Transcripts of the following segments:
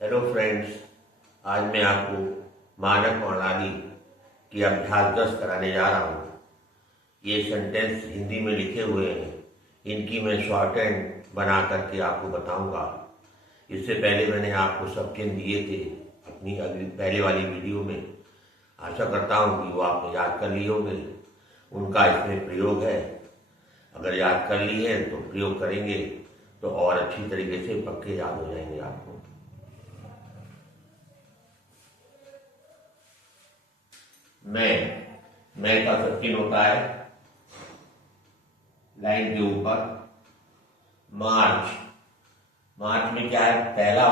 Hello friends, आज मैं आपको मानक प्रणाली की अभ्यास 10 कराने जा रहा हूँ। ये सेंटेंस हिंदी में लिखे हुए हैं, इनकी मैं शॉर्ट हैंड बना करके आपको बताऊंगा। इससे पहले मैंने आपको शब्द दिए थे अपनी पहले वाली वीडियो में। आशा करता हूँ कि वो आपने याद कर लिए होंगे। उनका इसमें प्रयोग है। अगर याद कर लिए हैं तो प्रयोग करेंगे तो और अच्छी तरीके से पक्के याद हो जाएंगे आपको। मैं का सचिन होता है लाइन के ऊपर। मार्च में क्या है, पहला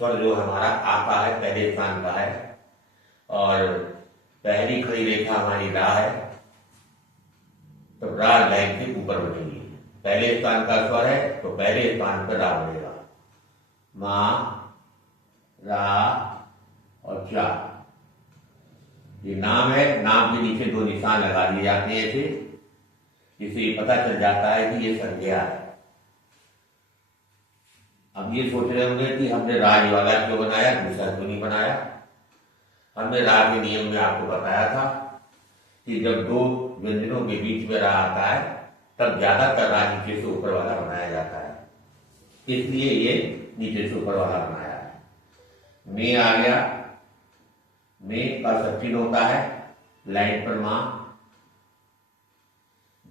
स्वर जो हमारा आता है पहले स्थान का है और पहली खड़ी रेखा हमारी रा है, तो रा लाइन के ऊपर बनेगी। पहले स्थान का स्वर है तो पहले स्थान पर रा बनेगा। मा, रा और चा, ये नाम है। नाम के नीचे 2 निशान लगा दिए जाते हैं ऐसे, जिससे पता चल जाता है कि ये संज्ञा है। अब ये सोच रहे होंगे कि हमने राज वाला क्यों बनाया, दूसरा क्यों नहीं बनाया। हमने राज के नियम में आपको बताया था कि जब 2 व्यंजनों के बीच में रा आता है तब ज्यादातर रा नीचे से ऊपर वाला बनाया जाता है, इसलिए ये नीचे से ऊपर वाला बनाया है। मैं आ गया, में का सचिन होता है लाइन पर मां।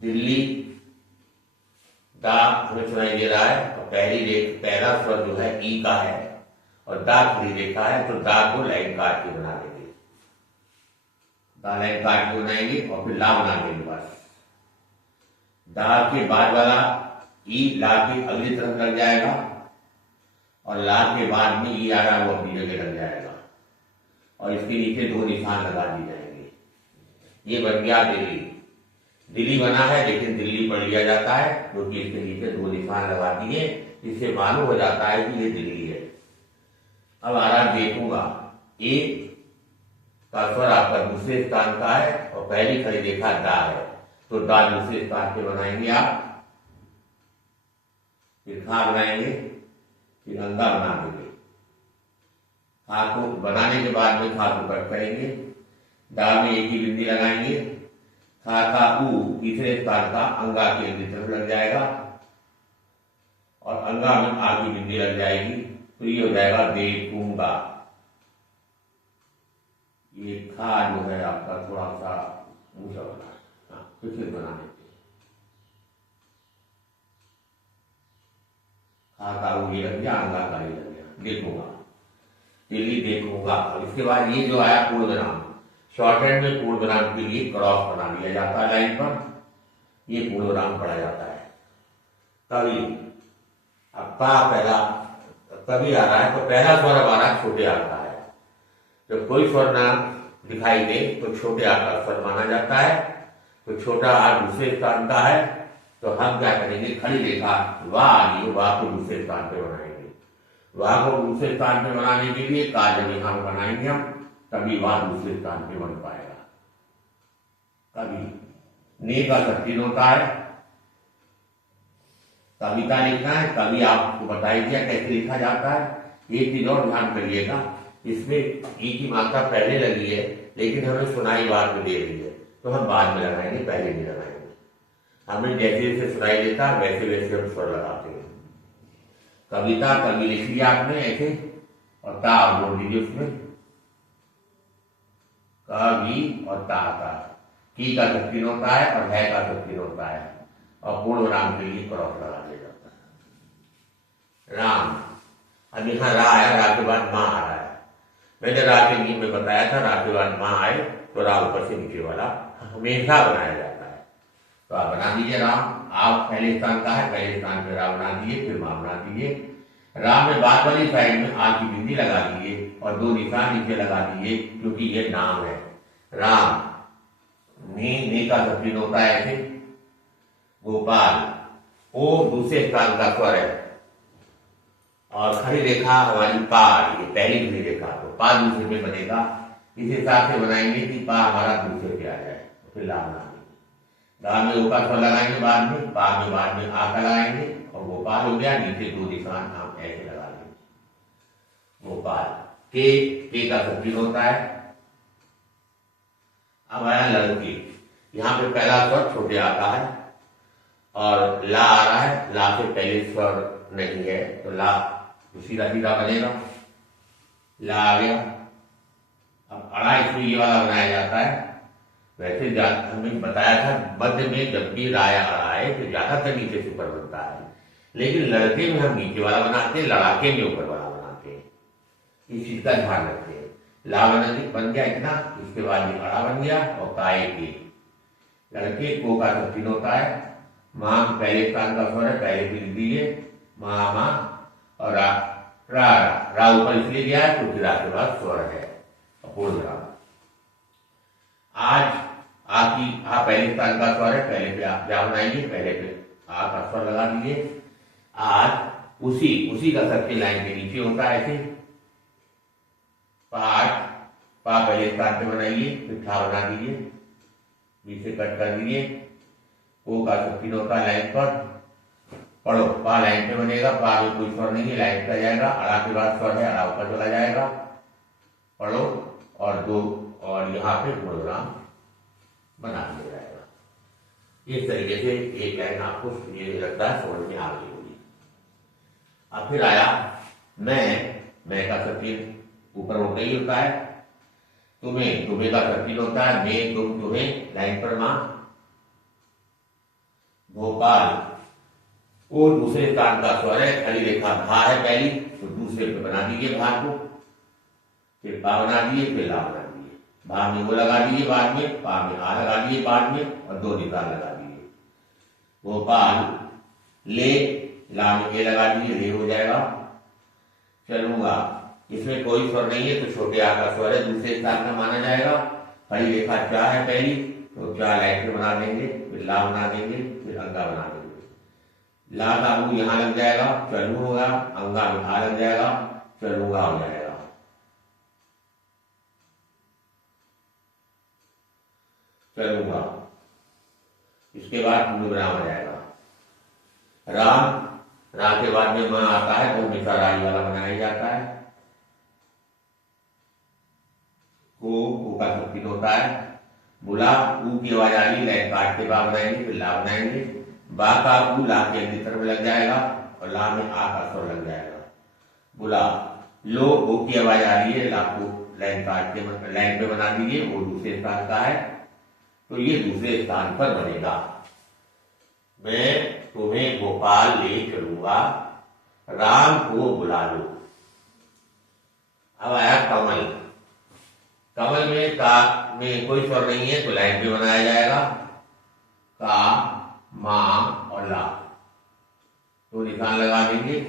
दिल्ली दा हमें सुनाई दे रहा है और पहला स्वर जो है ई का है और दा खड़ी रेखा है, तो दा को लाइन काट के बना देंगे। दा लाइन काट के बनाएंगे और फिर ला बना देंगे बस। दा के बाद वाला ई ला के अगली तरफ लग जाएगा और ला के बाद में ई आ रहा है वो अपनी जगह लग जाएगा और इसके नीचे 2 निशान लगा दिए जाएंगे। ये बन गया दिल्ली। दिल्ली बना है लेकिन दिल्ली पढ़ लिया जाता है क्योंकि इसके नीचे 2 निशान लगा दिए, इससे मालूम हो जाता है कि ये दिल्ली है। अब आ रहा देखूंगा। एक का स्वर आपका दूसरे स्थान का है और पहली खड़ी रेखा दा है, तो दा दूसरे स्थान पे बनाएंगे आप। फिर खा बनाएंगे, फिर अंगा बना देंगे। खा को बनाने के बाद में खा को कट करेंगे, दा में एक ही बिंदी लगाएंगे। खा का ऊ तीसरे स्थान का अंगा के तरफ लग जाएगा और अंगा में आ की बिंदी लग जाएगी, तो ये हो जाएगा देखूंगा। ये खा जो है आपका थोड़ा सा ऊंचा बना है, फिर बना देते। खा का ऊ ये लग गया, अंगा का ये लग गया, देखूंगा। दिल्ली देखूंगा। इसके बाद ये जो आया पूर्णविराम, शॉर्ट हैंड में पूर्णविराम के लिए क्रॉस बना दिया जाता है लाइन पर, ये पूर्णविराम पढ़ा जाता है। कवि, अब का पहला कवि आ रहा है तो पहला स्वर हमारा छोटे आता है। जब कोई स्वर ना दिखाई दे तो छोटे आ का स्वर माना जाता है। तो छोटा आ दूसरे स्थान का है तो हम क्या करेंगे, खड़ी रेखा वाह को दूसरे स्थान पे बनाएंगे। वाह को दूसरे स्थान पे बनाने के लिए का जब यहां बनाएंगे हम, तभी वाह दूसरे स्थान पे बन पाएगा। कवि ने का सचिन होता है। कविता लिखना है, कवि आपको बताई दिया कैसे लिखा जाता है। एक चीज और ध्यान करिएगा, इसमें ई की मात्रा पहले लगी है लेकिन हमें सुनाई बाद में दे रही है, तो हम बाद में लगाएंगे, पहले नहीं लगाएंगे। हमें जैसे जैसे सुनाई देता है वैसे वैसे हम स्वर लगाते हैं। कविता कवि लिख लिया आपने ऐसे और ता आप जोड़ दीजिए उसमें, कवि और ता का। की का सचिन होता है और है का सचिन होता है और पूर्णविराम के लिए क्रॉस लगा दिया जाता है। राम, अब यहाँ रा आया, रा के बाद माँ आ रहा है। मैंने रा के नियम में बताया था, रा के बाद माँ आए तो रा ऊपर से नीचे वाला हमेशा बनाया जाता है। तो आप बना दीजिए राम। आप पहले स्थान का है, पहले स्थान पे रा बना दीजिए, फिर माँ बना दीजिए। राम में बाद वाली साइड में आ की बिंदी लगा दीजिए और 2 निशान नीचे लगा दीजिए क्योंकि ये नाम है। राम, ने का सचिन होता है ऐसे। गोपाल, ओ दूसरे स्थान का स्वर है और खड़ी रेखा हमारी पा आ रही है, पहली खड़ी रेखा, तो पा दूसरे में बनेगा। इस हिसाब से बनाएंगे कि पा हमारा दूसरे पे आ जाए, फिर ला बना देंगे। गा में ओ का स्वर लगाएंगे बाद में, पा में बाद में आ का लगाएंगे और गोपाल हो गया। नीचे 2 निशान हम ऐसे लगा लेंगे। के का सकीन होता है। अब आया लड़के, यहाँ पे पहला स्वर छोटे आता है और ला आ रहा है, ला से पहले स्वर नहीं है तो ला सीधा सीधा बनेगा, ला आ गया। अब अड़ा इसमें ये वाला बनाया जाता है। वैसे हमने बताया था मध्य में जब भी राय अड़ा है तो ज्यादातर नीचे से ऊपर बनता है, लेकिन लड़के में हम नीचे वाला बनाते हैं, लड़ाके में ऊपर वाला बनाते हैं। इस चीज का ध्यान रखते हैं। ला बन गया इतना, इसके बाद ये अड़ा बन गया और काय के। लड़के को का सकीन होता है, मां पहले स्थान का स्वर है, पहले भी लिख दीजिए मां मां, और रा रा रा ऊपर इसलिए गया है क्योंकि रा के बाद स्वर है अपूर्ण रा। आज आ की आ पहले स्थान का स्वर है, पहले पे आप क्या बनाइए, पहले पे आ का स्वर लगा दीजिए। आज उसी का सबके लाइन के नीचे होता है ऐसे। पाठ पा पहले स्थान पे बनाइए, फिर ठा बना दीजिए, बीच से कट कर दीजिए। ओ का सकीन होता है लाइन पर, पढ़ो पा लाइन पे बनेगा, पा में कोई स्वर नहीं है, लाइन पे जाएगा, अड़ा के बाद स्वर है, अड़ा ऊपर चला जाएगा, पढ़ो और दो और यहाँ पे प्रोग्राम बना दिया जाएगा। इस तरीके से एक लाइन आपको ये लगता है समझ में आ गई होगी। अब फिर आया मैं का सकीन ऊपर होता ही होता है, तुम्हें का सकीन होता है, मैं तुम तुम्हें लाइन पर मां। भोपाल वो दूसरे स्थान का स्वर है, खड़ी रेखा भा है पहली, तो दूसरे पे बना दीजिए भा को, फिर पा बना दिए, फिर ला बना दिए, भा में वो लगा दीजिए बाद में, पा में आ लगा दीजिए बाद में और दो निकाल लगा दीजिए। भोपाल ले, ला में के लगा दीजिए, ले हो जाएगा। चलूंगा, इसमें कोई स्वर नहीं है तो छोटे आ का स्वर है, दूसरे स्थान का माना जाएगा। खड़ी रेखा चा है पहली, तो चा लाइन पे बना देंगे, फिर ला बना देंगे, फिर अंगा बना देंगे। ला का ऊ यहाँ लग जाएगा, चलू होगा, अंगा में आ लग जाएगा, चलूंगा हो जाएगा। चलूंगा, इसके बाद पूर्णविराम आ जाएगा। राम, रा के बाद में मां आता है तो हमेशा राई वाला बनाया जाता है। को का सकीन होता है। बुला, ऊ की आवाज आ रही, लाइन काट के बा बनाएंगे, फिर ला बनाएंगे। बा का ऊ ला के अगली तरफ लग जाएगा और ला में आ का स्वर लग जाएगा। बुला, लो ओ की आवाज आ रही है, ला को लाइन काट के लाइन पे बना दीजिए, वो दूसरे स्थान का है तो ये दूसरे स्थान पर बनेगा। मैं तुम्हें भोपाल ले चलूंगा, राम को बुला लो। अब आया कमल, कमल में का में कोई स्वर नहीं है तो लाइन पे बनाया जाएगा, का मां और ला, तो निशान लगा देंगे।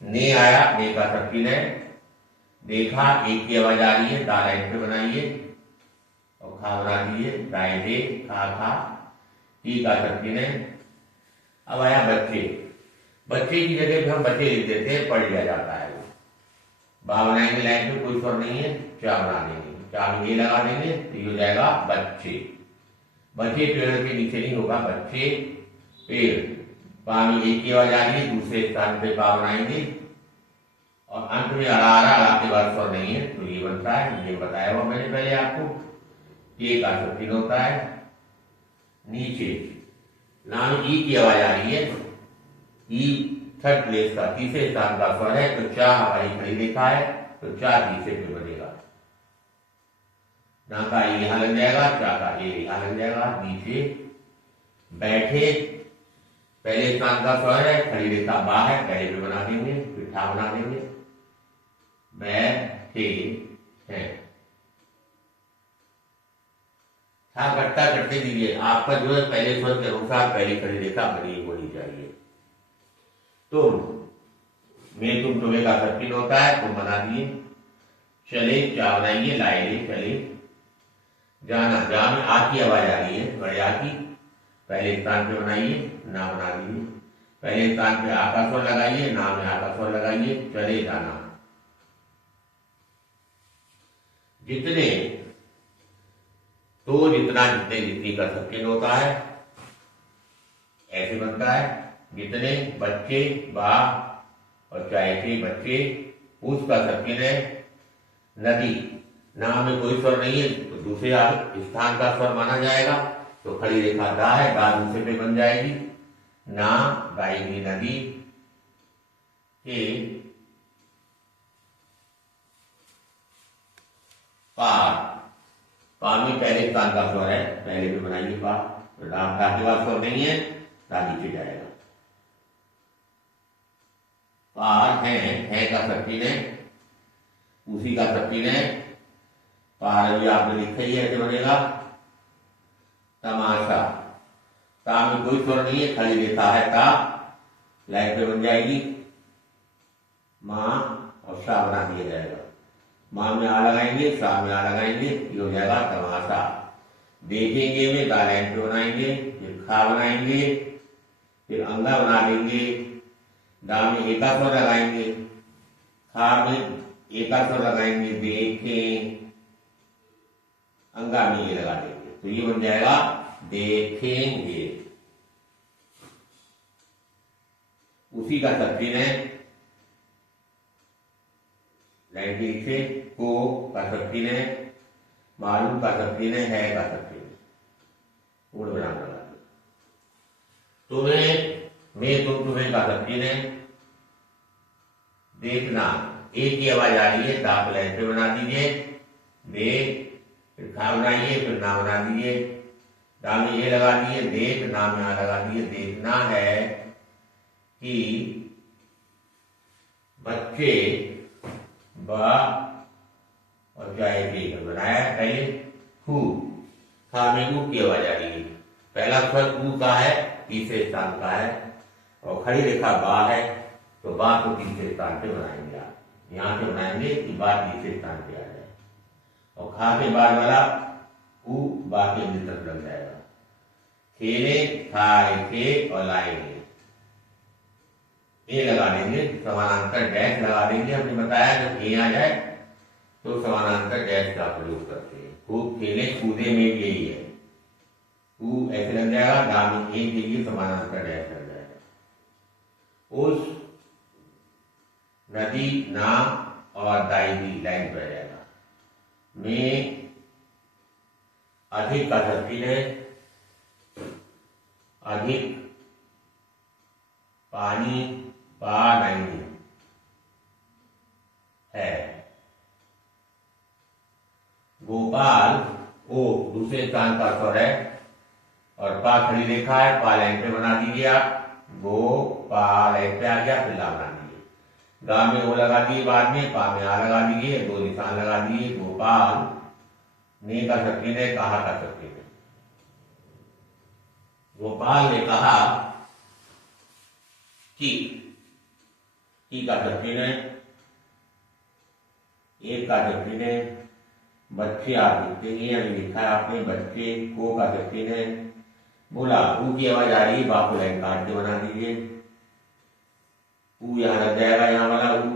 ने आया, ने का सकीन है, देखा एक की आवाज आ रही है, दा लाइन पे बनाइए और खा बना दीजिए, दाएं दे खा, टी का सकीन है। अब आया बच्चे, बच्चे की जगह पे हम बच्चे लिख देते हैं, पढ़ लिया जाता है। बा बनाएंगे, लाइन पे कोई स्वर नहीं है, चा बना देंगे, चा में ये लगा देंगे तो ये हो जाएगा बच्चे। बच्चे पेड़ के नीचे नहीं होगा, बच्चे पेड़। पा में एक की आवाज आ रही है, दूसरे स्थान पे पा बनाएंगे और अंत में अड़ा के बाद स्वर नहीं है तो ये बनता है, ये बताया हुआ मैंने पहले आपको। ये का सकीन होता है। नीचे नाम ई की आवाज आ रही है, ई थर्ड प्लेस का तीसरे स्थान का स्वर है तो चा हमारी खड़ी रेखा है तो चा तीसरे पे बनेगा। ना का ये यहां लग जाएगा, चा का ये यहां लग जाएगा। नीचे बैठे, पहले स्थान का स्वर है, खड़ी रेखा बा है, पहले पे बना देंगे, फिर ठा बना देंगे। बैठे हैं, ठा कट्टा करते दीजिए, आपका जो है पहले स्वर के अनुसार पहली खड़ी रेखा बनी होनी चाहिए। तुम में तुम तुम्हें का सकीन होता है, तुम बना दिए। चले, चा बनाइए, लाए चले। जाना, जा में आ की आवाज आ रही है, बड़े आ की, पहले स्थान पे बनाइए, ना बना दीजिए। पहले स्थान पे आ का स्वर लगाइए, ना में आ का स्वर लगाइए, चले जाना। जितने, तो जितना, जितने जितनी का सकीन होता है, ऐसे बनता है। जितने, बच्चे, बा और चाहे के बच्चे, उसका सकीन है। नदी, ना में कोई स्वर नहीं है तो दूसरे स्थान का स्वर माना जाएगा, तो खड़ी रेखा दा है, दा दूसरे पे बन जाएगी। ना गाएगी नदी के पार, पा में पहले स्थान का स्वर है, पहले पे बनाइए पा, तो दा के बाद स्वर नहीं है, दा नीचे जाएगा। पार है का शक्ति ने, उसी का शक्ति ने, पार भी आपने लिखा ही ऐसे बनेगा। तमाशा, ता में कोई स्वर नहीं है, खाली रेखा है ता, लाइन पे बन जाएगी। माँ और सा बना दिया जाएगा, माँ में आ लगाएंगे, सा में आ लगाएंगे, ये हो जाएगा तमाशा। देखेंगे में दा लाइन पे बनाएंगे, फिर खा बनाएंगे, फिर अंगा बना देंगे, दा में एका स्वर लगाएंगे, खा में एका स्वर लगाएंगे, देखें, अंगा में ये लगा देंगे, तो ये बन जाएगा देखेंगे। उसी का शक्ति ने, लाइन के नीचे को का शक्ति ने, मालूम का शक्ति ने, है का शक्ति ने, पूर्ण विराम लगा दिया। तुम्हें, मैं तुम, तुम्हें का शक्ति ने, देखना, एक की आवाज आ रही है, दाप लाइन पे बना दीजिए, देख, फिर खा बनाइए, फिर ना बना दीजिए, दा में ये लगा दिए, देख, ना में आ लगा दिए। देखना है कि बच्चे ब और जाए बनाया पहले हु, खा में ऊ की आवाज आ रही है, पहला स्वर ऊ का है, तीसरे स्थान का है, और खड़ी रेखा बा है, तो बा को तीसरे स्थान पे बनाएंगे आप, यहाँ से बनाएंगे कि बा तीसरे स्थान पे आ जाए, और खा के बाद वाला ऊ बा के तरफ लग जाएगा। खेले, खाए थे और लाएंगे, ये लगा देंगे, समानांतर डैश लगा देंगे। हमने बताया जब ए आ जाए तो समानांतर डैश का प्रयोग करते हैं। खूब खेले, कूदे में भी यही है, कू ऐसे लग जाएगा, दाम ए के लिए समानांतर डैश लग जाएगा। उस नदी, ना और दाई लाइन पर जाएगा। में अधिक का शक्ति है, अधिक, पानी, पा नहीं है। गोपाल, ओ दूसरे स्थान का स्वर है, और पा खड़ी रेखा है, पा लाइन पे बना दीजिए आप, गो पा लाइन पे आ गया, फिर ला बना दीजिए, गा में ओ लगा दिए, बाद में पा में आ लगा दीजिए, दो निशान लगा दिए। गोपाल, ने का शक्ति ने, कहा का शक्ति ने, गोपाल ने कहा कि का शक्ति ने, एक का शक्ति ने, बच्चे आप लिखते हैं, अभी लिखा है आपने बच्चे, को का शक्ति ने, बोला ऊ की आवाज आ रही है, बापू लाइन काट के बना दीजिए, ऊ यहाँ लग जाएगा, यहाँ वाला ऊ,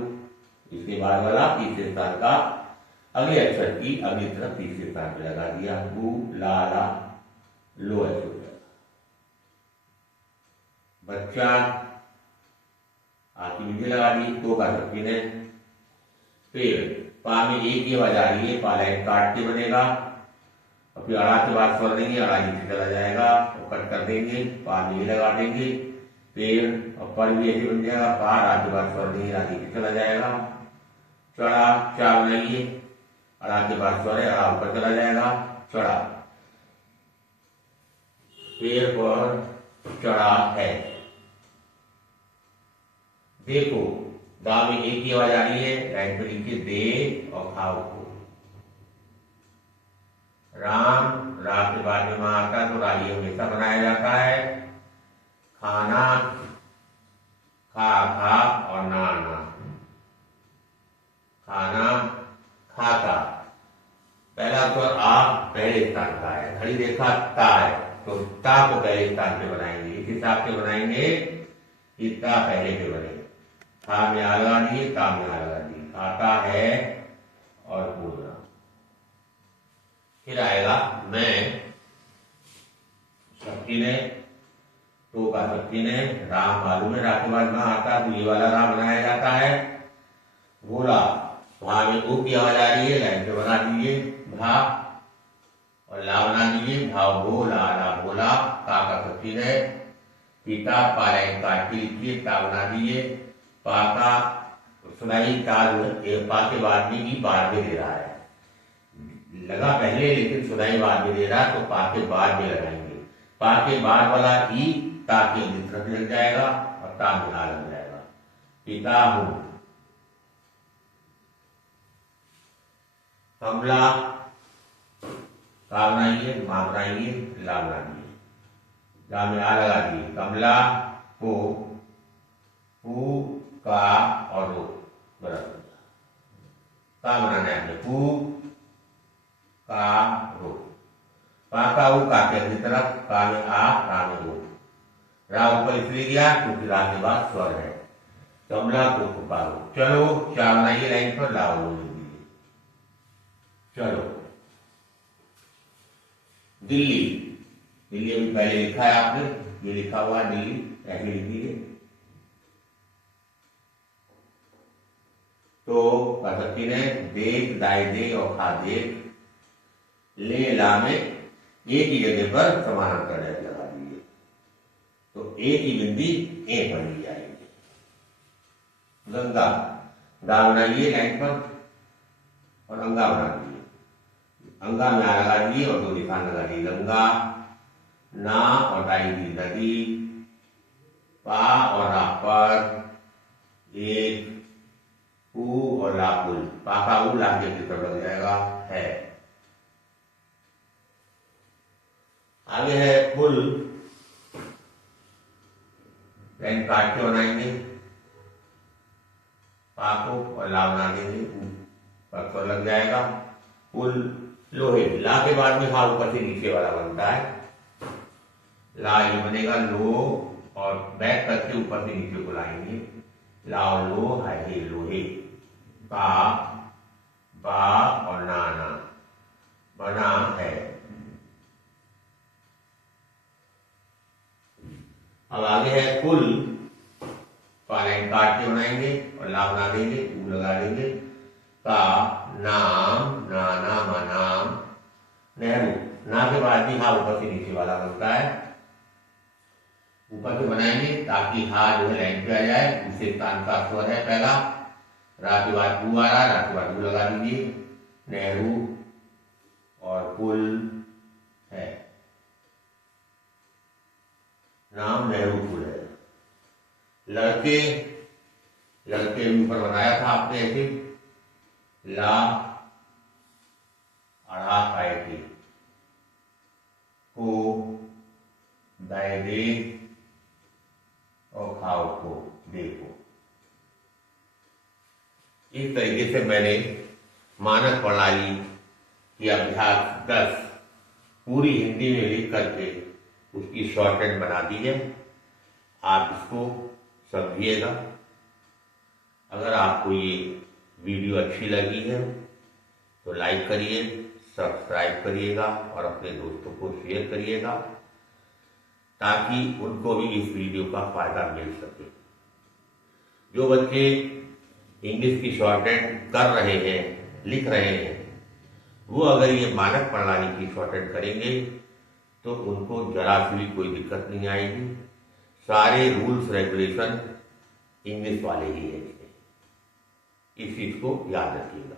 इसके बाद वाला तीसरे स्थान का अगले अक्षर की अगली तरफ तीसरे स्थान पे लगा दिया, ऊ ला ला लो ऐसे हो जाएगा। बच्चा, आखिर विधि लगा दी, तो का शक्ति ने, फिर पा में एक ही आवाज आ रही है, पा लाइन काट के बनेगा, और फिर अड़ा के बाद स्वर देंगे, अड़ा नीचे चला जाएगा, तो कट कर देंगे, पा में लगा देंगे, फिर और पर भी ऐसे बन जाएगा, पा अड़ा के बाद स्वर देंगे, अड़ा नीचे चला जाएगा। चढ़ा, चा बनाइए, अड़ा के बाद स्वर है, अड़ा ऊपर चला जाएगा, चढ़ा, पेड़ पर चढ़ा है। देखो, दा में एक ही आवाज आ रही है, लाइन पे लिखिए, दे और खाओ को। राम, रा के बाद में मां आता तो राही हमेशा बनाया जाता है। खाना, खा खा और ना ना, खाना, खाता, पहला स्वर आ पहले स्थान का है, खड़ी रेखा ता है, तो ता को पहले स्थान पे बनाएंगे, इस हिसाब से बनाएंगे, ता पहले पे बनेगा, खा में आ लगा दिए, ता में आ लगा दिए, खाता है और पूरा। फिर आएगा मैं, शक्ति ने, तो का शक्ति ने, राम मालूम है, रा के बाद में आता तो ये वाला राम बनाया जाता है। बोला, वहां में में ओ की आवाज आ रही है, लाइन पे बना दीजिए भा, और ला बना दीजिए भाव भो ला ला भोला, का सचिन है, पिता पा लाइन काट के लिखिए, ता बना दीजिए, पा का सुनाई तार पा के बाद में ही बाद में दे रहा है, लगा पहले लेकिन सुनाई बाद में दे रहा है, तो पा के बाद में लगाएंगे, पा के बाद वाला ई ता के तरफ लग जाएगा और ता में आ लग जाएगा। पिता हूं, कमला का बनाइए, मां बनाइए, ला बनाइए, ला में आ लगा दिए, कमला को पू का और रो बराबर का बनाना है, पू का रो, पा का ऊ का के तरफ, का में आ रा में रो, रा ऊपर इसलिए गया क्योंकि रा के बाद स्वर है, कमला को पुकारो। चलो चार बनाइए लाइन पर, लाओ दीजिए, चलो दिल्ली, दिल्ली अभी पहले लिखा है आपने, ये लिखा हुआ है दिल्ली, ऐसे लिखिए, तो कसती ने देख दाई दे और खा देख, ले ला में एक ही जगह पर समानांतर लगा दीजिए, तो एक ही बिंदी ए बन जाएगी। गंगा, गा बनाइए लाइन पर और अंगा बना दीजिए, अंगा में आ लगा दिए और दो निशान लगा दिए, गंगा, ना और दाई दी नदी, पा और रा पर एक, ऊ और ला पुल, पा का ऊ ला के तरफ लग जाएगा है। आगे है पुल, लाइन काट के बनाएंगे, पा को और ला बना देंगे, पर तो लग जाएगा, पुल लोहे, ला के बाद में हा ऊपर से नीचे वाला बनता है, ला ये बनेगा लो और बैक करके ऊपर से नीचे को लाएंगे, लाओ लो है लोहे, पा बा और नाना बना है। अब आगे है कुल, लाइन काट के बनाएंगे और ला बना देंगे, ऊ लगा देंगे, का नाम नाना मा नाम, नेहरू, ना के बाद भी हा ऊपर से नीचे वाला बनता है, ऊपर से बनाएंगे ताकि हा जो है लाइन पे आ जाए, उसे कान का स्वर है पहला, रा के बाद बू आ रहा, रा के बाद बू लगा दीजिए, नेहरू और पुल है, नाम नेहरू पुल है। लड़के, लड़के ऊपर बनाया था आपने ऐसे, ला अढ़ा काय थे, को दाए दे और खाओ को देखो। इस तरीके से मैंने मानक प्रणाली की अभ्यास 10 पूरी हिंदी में लिख करके उसकी शॉर्टहैंड बना दी है। आप इसको समझिएगा। अगर आपको ये वीडियो अच्छी लगी है तो लाइक करिए, सब्सक्राइब करिएगा और अपने दोस्तों को शेयर करिएगा ताकि उनको भी इस वीडियो का फायदा मिल सके। जो बच्चे इंग्लिश की शॉर्टहैंड कर रहे हैं, लिख रहे हैं, वो अगर ये मानक प्रणाली की शॉर्टहैंड करेंगे तो उनको जरा सी भी कोई दिक्कत नहीं आएगी। सारे रूल्स रेगुलेशन इंग्लिश वाले ही हैं। इस चीज को याद रखिएगा।